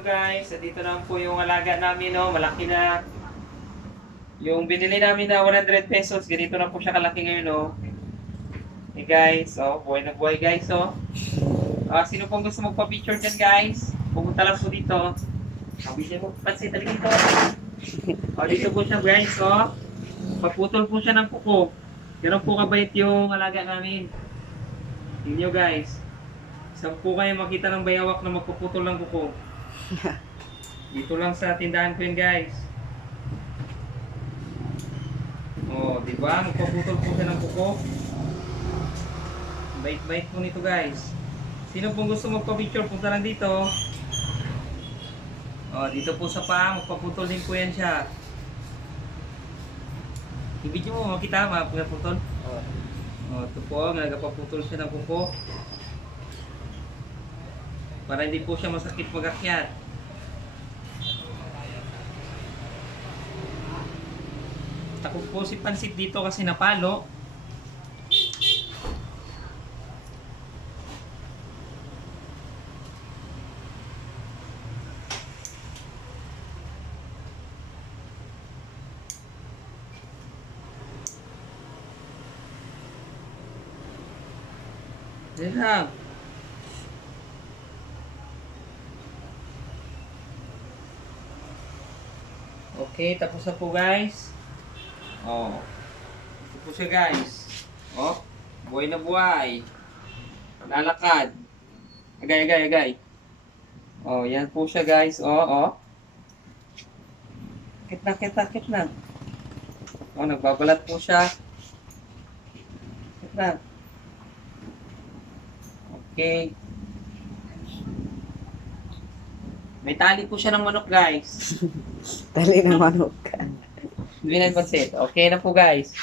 Guys, dito na po yung alaga namin, no? Malaki na. Yung binili namin na 100 pesos, ganito na po siya kalaki ngayon, no? Hey guys, buhay na buhay guys, sino pong gusto magpa-picture dyan guys? Pumunta lang po dito. Bigyan mo, pansin talaga dito. Dito po siya guys, paputol po siya ng kuko. Ganun po kabait yung alaga namin. Tingnan nyo guys. Saan po kayo makita ng bayawak na magpuputol ng kuko? Dito lang sa tindahan ko yun guys. Di ba? Magpaputol po siya ng kuko. Bait-bait po nito guys. Sino pong gusto magpa-picture, punta lang dito. Dito po sa paa, magpaputol din po yan siya. I-video mo, makita, magpaputol. Ito po, nagpaputol siya ng kuko. Para hindi po siya masakit mag-akyat. Takot po si Pansit dito kasi napalo. Diyan lang. Okay, tapos na po guys. Ito po siya guys. Buhay na buhay. Lalakad. Agay. Yan po siya guys. Kit na. Nagbabalat po siya. Kit na. Okay. May tali po siya ng manok guys. Tali ng manok. Hindi na pansit. Okay na po guys.